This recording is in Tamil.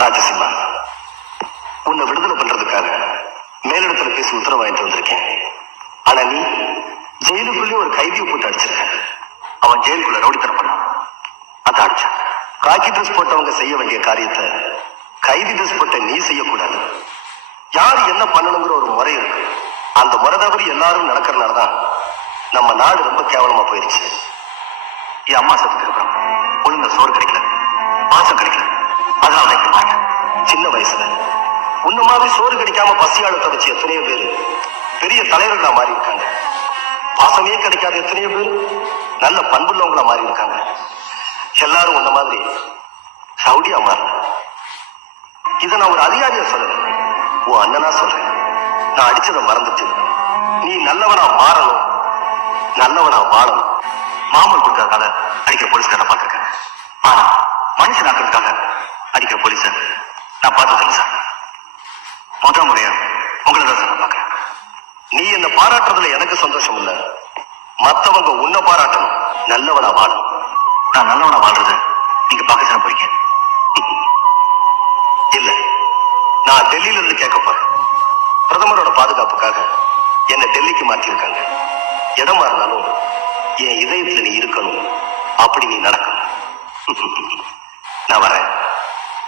ராஜசிம்மா, உன்னை விடுதலை பண்றதுக்காக மேலிடத்துல பேசி உத்தரவு வாங்கிட்டு வந்திருக்கேன். ஆனா நீ ஜெயிலுக்குள்ளே ஒரு கைதியை போட்டு அடிச்சிருக்க. அவன் ஜெயிலுக்குள்ள ரவுடித்தனம் பண்ணான், அதான் அடிச்சான். காக்கி ட்ரெஸ் போட்டவங்க செய்ய வேண்டிய காரியத்தை கைதி ட்ரெஸ் போட்ட நீ செய்யக்கூடாது. யாரு என்ன பண்ணணுங்கிற ஒரு முறை இருக்கு. அந்த முறை தவறி எல்லாரும் நடக்கிறதுனாலதான் நம்ம நாடு ரொம்ப கேவலமா போயிருச்சு. என் அம்மா சத்துக்கு இருக்கிறோம், ஒழுங்கா சோறு கிடைக்கல, பாசம் கிடைக்கல, அதனால இப்படி சின்ன வயசுல உன்ன மாதிரி சோறு கிடைக்காம பசியாள தவிச்சு எத்தனையோ பேரு பெரிய தலைவர்களா மாறி இருக்காங்க. பாசமே கிடைக்காத எத்தனையோ பேர் நல்ல பண்புள்ளவங்களா மாறி இருக்காங்க. எல்லாரும் உன்ன மாதிரி ரவுடியா மாறல. இதை நான் ஒரு அதிகாரியா சொல்லல, உன் அண்ணனா சொல்றேன். நான் அடிச்சதை மறந்துட்டு நீ நல்லவனா மாறணும், நல்லவனா வாழணும். மாமல் கொடுக்கறதுக்காக அடிக்கிற போலீஸ்கார பார்த்திருக்கேன், ஆனா மனுஷனாக்கிறதுக்காக அடிக்கிற போலீஸ நான் பார்த்ததில்லை சார். முதல் முறையா உங்களை தான் சார் நான் பார்க்கிறேன். நீ என்ன பாராட்டுறதுல எனக்கு சந்தோஷம் இல்ல, மத்தவங்க உன்னை பாராட்டணும், நல்லவனா வாழணும். நான் நல்லவனா வாழ்றது நீங்க பாகிஸ்தான் போறீங்க இல்ல, நான் டெல்லியில இருந்து கேட்க போறேன். பிரதமரோட பாதுகாப்புக்காக என்ன டெல்லிக்கு மாத்திருக்காங்க. இடமா இருந்தாலும் என் இதயத்துல நீ இருக்கணும், அப்படி நீ நடக்கணும். நான் வரேன்.